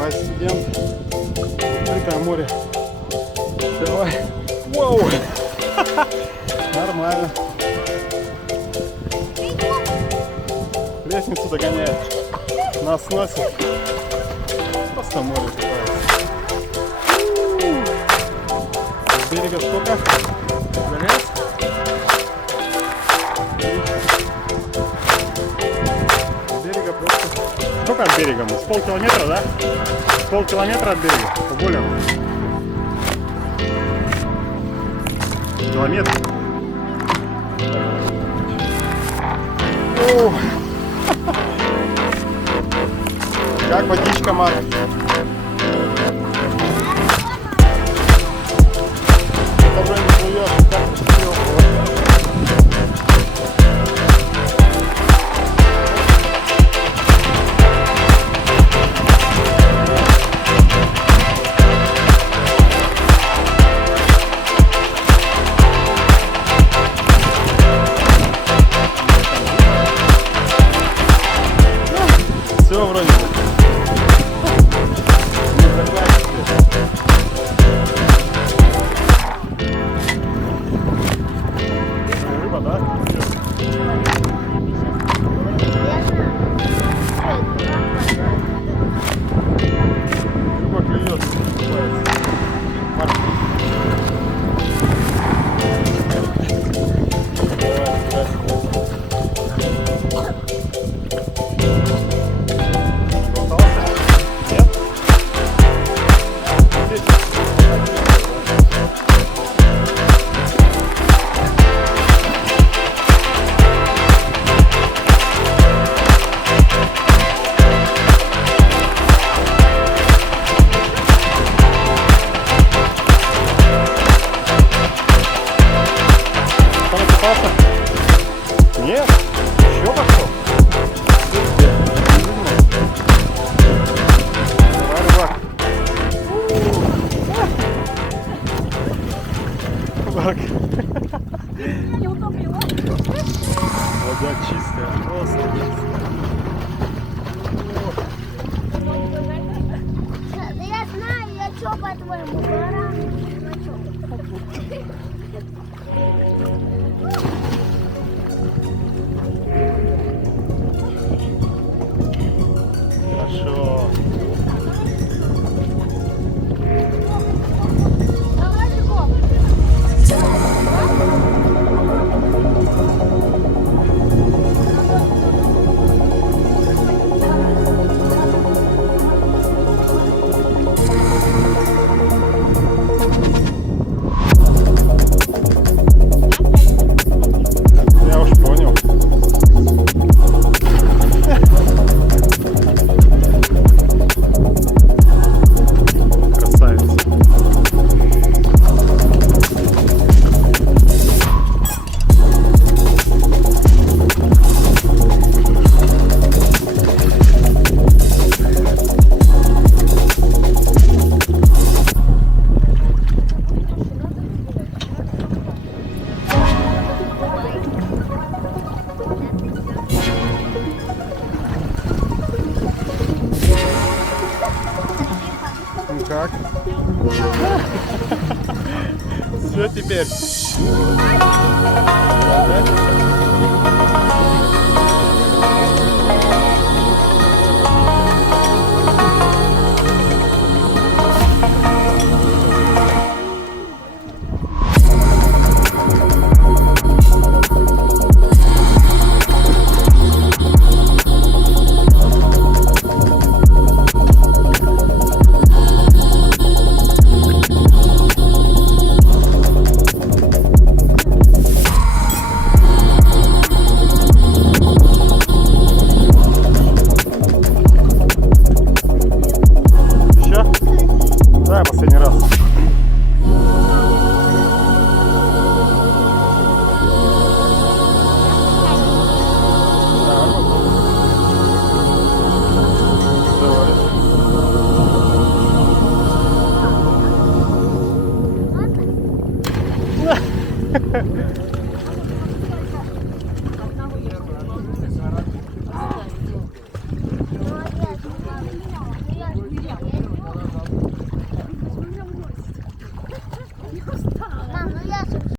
Давай, студент. Открытое море. Давай. Вау! Нормально. Лестницу догоняет. Нас сносит. Просто море купается. С берега сколько? Залез? С берега просто... Сколько от берега? С полкилометра, да? С полкилометра от берега. Поболее. Километр. О! Как водичка, Марк? Это уже не плывешь, как пустил. Все вроде бы. Рыба, да? Рыба клюет. Марк. Нет, еще пошел. Давай, рыбак. Марк. Не утопила. Вода чистая, просто чистая. Да я знаю, я что по-твоему, баран? Хорошо. Давай бегом. Я уж понял. Красавица. Ну как? Все теперь. Давай последний раз. Давай.